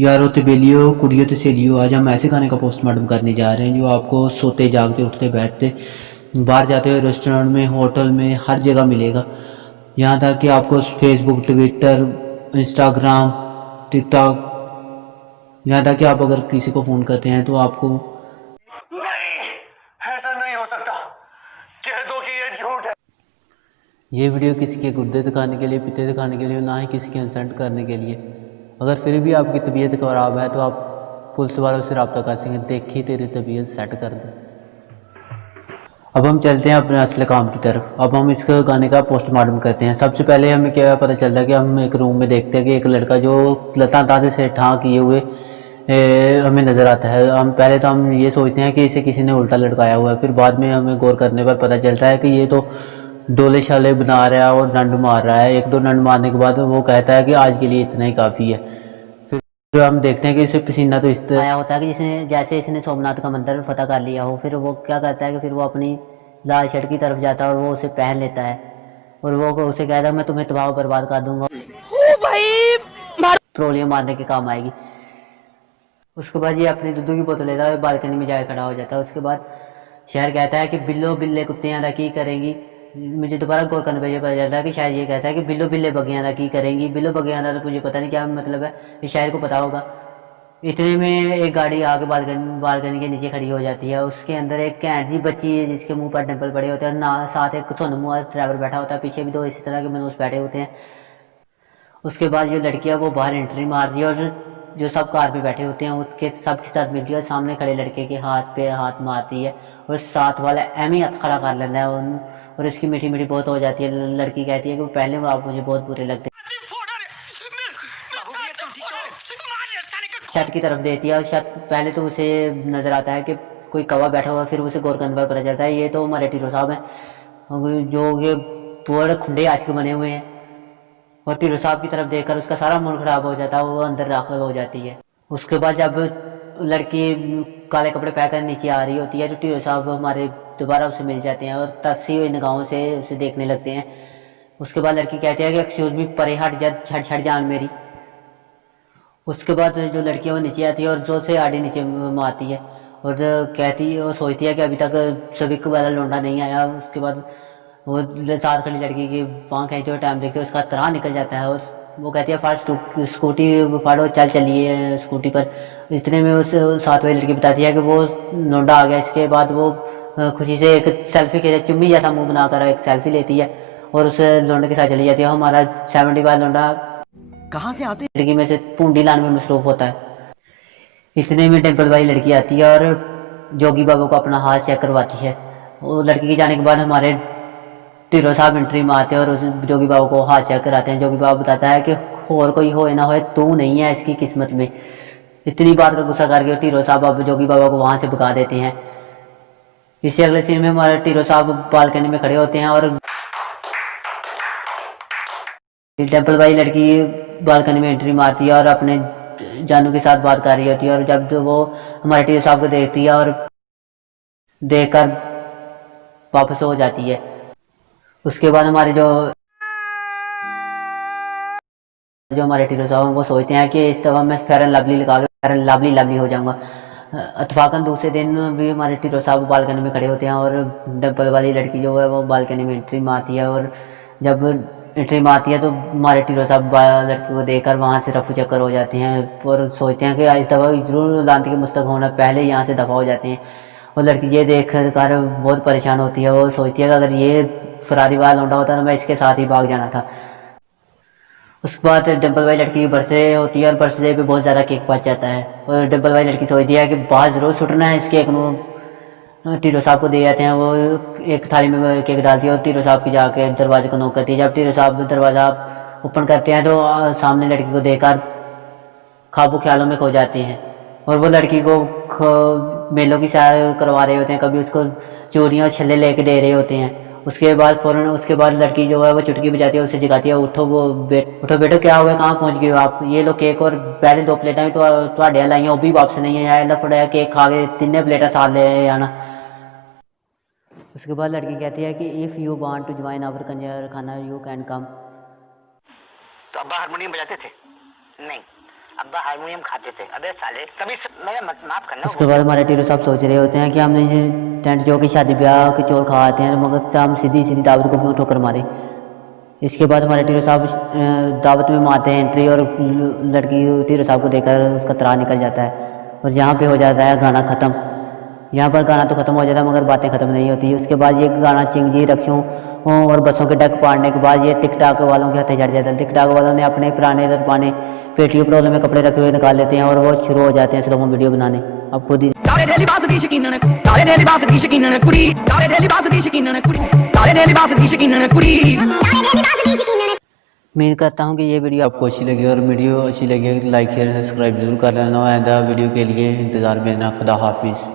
यारो तबेलियो कुड़ियो तो सहेलियो, आज हम ऐसे खाने का पोस्टमार्टम करने जा रहे हैं जो आपको सोते जागते उठते बैठते बाहर जाते हुए रेस्टोरेंट में होटल में हर जगह मिलेगा। यहाँ तक कि आपको फेसबुक ट्विटर इंस्टाग्राम टिकटॉक, यहाँ तक कि आप अगर किसी को फ़ोन करते हैं तो आपको नहीं, ऐसा नहीं हो सकता। कह दो कि ये झूठ है। ये वीडियो किसी के गुर्दे दिखाने के लिए पीते दिखाने के लिए, ना ही किसी के इंसल्ट करने के लिए। अगर फिर भी आपकी तबीयत ख़राब है तो आप पुलिस वालों से रब्ता कर सकें। देखिए तेरी तबीयत सेट कर दे। अब हम चलते हैं अपने असल काम की तरफ। अब हम इस गाने का पोस्टमार्टम करते हैं। सबसे पहले हमें क्या पता चलता है कि हम एक रूम में देखते हैं कि एक लड़का जो लता ताजे से ठाँ किए हुए हमें नज़र आता है। हम ये सोचते हैं कि इसे किसी ने उल्टा लटकाया हुआ है। फिर बाद में हमें गौर करने पर पता चलता है कि ये तो डोले शाले बना रहा है और नंड मार रहा है। एक दो नंड मारने के बाद वो कहता है कि आज के लिए इतना ही काफ़ी है। फिर हम देखते हैं कि इसे पसीना तो इस तरह आया होता है कि जिसने जैसे इसने सोमनाथ का मंदिर फतह कर लिया हो। फिर वो क्या करता है कि फिर वो अपनी लाल शर्ट की तरफ जाता है और वो उसे पहन लेता है और वो उसे कहता है मैं तुम्हें तबाह बर्बाद कर दूंगा, ओ भाई पेट्रोलियम मारने के काम आएगी। उसके बाद ये अपनी दूध की बोतल लेता है और बालकनी में जाकर खड़ा हो जाता है। उसके बाद शहर कहता है कि बिल्लो बिल्ले कुत्ते अदा की करेंगी। मुझे दोबारा गौर करने पर यह पता चलता है कि शायद ये कहता है कि बिल्लो बिल्ले बगियां अदा की करेंगी। बिल्लो बगियां अदा तो मुझे पता नहीं क्या मतलब है, ये शायर को पता होगा। इतने में एक गाड़ी आके बालकनी के नीचे खड़ी हो जाती है। उसके अंदर एक कैंट सी बच्ची है जिसके मुंह पर डिंपल पड़े होते हैं, ना साथ एक सोनम ड्राइवर बैठा होता है, पीछे भी दो इसी तरह के मनोज बैठे होते हैं। उसके बाद जो लड़की है वो बाहर एंट्री मार दी और जो सब कार पे बैठे होते हैं उसके सब के साथ मिलती है और सामने खड़े लड़के के हाथ पे हाथ मारती है और साथ वाला एम ही हाथ खड़ा कर लेता है और इसकी मीठी मीठी बहुत हो जाती है। लड़की कहती है कि पहले वो आप मुझे बहुत बुरे लगते छत की तरफ देती है और छत पहले तो उसे नजर आता है कि कोई कौवा बैठा हुआ है। फिर उसे गौर करने पर पता चलता है ये तो हमारे टीरो साहब हैं जो ये पूरे खुंडे आशिक बने हुए हैं। और टीरो साहब की तरफ देखकर उसका सारा मूड खराब हो जाता है, वो अंदर दाखिल हो जाती है। उसके बाद जब लड़की काले कपड़े पहनकर नीचे आ रही होती है तो टीरो साहब हमारे दोबारा उसे मिल जाते हैं और तरसी हुई निगाहों से उसे देखने लगते हैं। उसके बाद लड़की कहती है कि एक्सक्यूज मी, परे हट जा, छट छट जान मेरी। उसके बाद जो लड़की है वो नीचे आती है और जोर से आड़ी नीचे मारती है और कहती है, वो सोचती है कि अभी तक सभी को वाला लौंडा नहीं आया। उसके बाद वो साथ खड़ी लड़की की पाँव खींचते हुए टाइम देखते हुए उसका त्राह निकल जाता है और वो कहती है फाड़ स्कूटी फाड़ो, चल चलिए स्कूटी पर। इतने में उस साथ वाली लड़की बताती है कि वो लौंडा आ गया। इसके बाद वो खुशी से एक सेल्फी के चुम्मी जैसा मुंह बनाकर एक सेल्फी लेती है और उस लौंडे के साथ चली जाती है। हमारा 70 वाला लौंडा कहाँ से आते लड़की में से पूंडी लाने में मसरूफ होता है। इतने में टेम्पल वाली लड़की आती है और जोगी बाबू को अपना हाथ चेक करवाती है। वो लड़की के जाने के बाद हमारे टीरो साहब एंट्री मारते हैं और उस जोगी बाबू को हाथ चेक कराते हैं। जोगी बाबू बताता है कि और कोई हो ना हो, तू नहीं है इसकी किस्मत में। इतनी बात का गुस्सा करके टीरो साहब अब जोगी बाबा को वहां से भगा देते हैं। इसी अगले सीन में हमारे टीरो साहब बालकनी में खड़े होते हैं और टेम्पल वाली लड़की बालकनी में एंट्री मारती है और अपने जानू के साथ बात कर रही होती है और जब वो हमारे टीचर साहब को देखती है और देखकर वापस हो जाती है। उसके बाद हमारे जो जो हमारे टीचर साहब हैं वो सोचते हैं कि इस दफ़ा मैं फेयर एंड लवली लगा के फेयर एंड लवली लवली हो जाऊंगा। अतफाकन दूसरे दिन भी हमारे टीचर साहब बालकनी में खड़े होते हैं और टेम्पल वाली लड़की जो है वो बालकनी में एंट्री मारती है और जब एंट्री मारती है तो हमारे टीचर साहब लड़की को देखकर वहाँ से रफू चक्कर हो जाते हैं और सोचते हैं कि इस दफ़ा जरूर लानती के मुस्तक होना, पहले यहाँ से दफ़ा हो जाते हैं। और लड़की ये देख कर बहुत परेशान होती है। वो सोचती है कि अगर ये फरारी वाला लौंडा होता तो मैं इसके साथ ही भाग जाना था। उसके बाद डिम्पल वाली लड़की की बर्थडे होती है और बर्थडे पे बहुत ज़्यादा केक बच जाता है और डिम्पल वाली लड़की सोचती है कि बाहर ज़रूर छुटना है इस केक को। टीरो साहब को दे जाते हैं। वो एक थाली में केक डालती है और टीरो साहब की जाके दरवाजे को नॉक करती है। जब टीरो साहब दरवाज़ा ओपन करते हैं तो सामने लड़की को देखकर ख्वाबों ख्यालों में खो जाते हैं और वो लड़की को मेलों की सैर करवा रहे होते हैं, कभी उसको चूड़ियाँ और छल्ले लेके दे रहे होते हैं। उसके बाद फ़ौरन उसके बाद लड़की जो है वो चुटकी बजाती है, उसे जगाती है, उठो उठो बेटो, क्या हो गया, कहाँ पहुँच गए हो आप, ये लो केक और पहले 2 प्लेटा भी तो लाइया वो भी वापस नहीं है, लफड़ा केक खा के 3 प्लेटा साथ ले आना। उसके बाद लड़की कहती है कि if you want to join our कंजर खाना यू कैन कम। तो अब्बा हारमोनियम बजाते थे? नहीं, अब्बा हारमोनियम खाते थे। अबे साले तभी मेरा माफ करना। उसके बाद हमारे टीरो साहब सोच रहे होते हैं कि हमने ये टेंट जो कि शादी ब्याह के चोर खाते हैं, मगर हम सीधी सीधी दावत को क्यों ठोकर मारे। इसके बाद हमारे टीरो साहब दावत में मारते हैं एंट्री, और लड़की टीरो साहब को देखकर उसका त्राह निकल जाता है, और यहाँ पे हो जाता है गाना ख़त्म। यहाँ पर गाना तो ख़त्म हो जाता है मगर बातें ख़त्म नहीं होती। उसके बाद ये गाना चिंगजी रक्षों और बसों के डक पाड़ने के बाद ये टिक टाक वालों के हाथे चढ़ जाता है। टिक टाक वालों ने अपने पुराने पुराने पेटियों पड़ोलों में कपड़े रखे हुए निकाल लेते हैं, और वो शुरू हो जाते हैं स्लो वीडियो बनाने। अब खुद ही काले दे लिबास दी शकीनन, काले दे लिबास दी शकीनन कुड़ी, काले दे लिबास दी शकीनन कुड़ी, काले दे लिबास दी शकीनन कुड़ी, काले दे लिबास दी शकीनन। उम्मीद करता हूँ कि ये वीडियो आपको अच्छी लगी, और वीडियो अच्छी लगी लाइक शेयर सब्सक्राइब जरूर कर लेना। आइंदा वीडियो के लिए इंतज़ार में रहना। खुदा हाफिज़।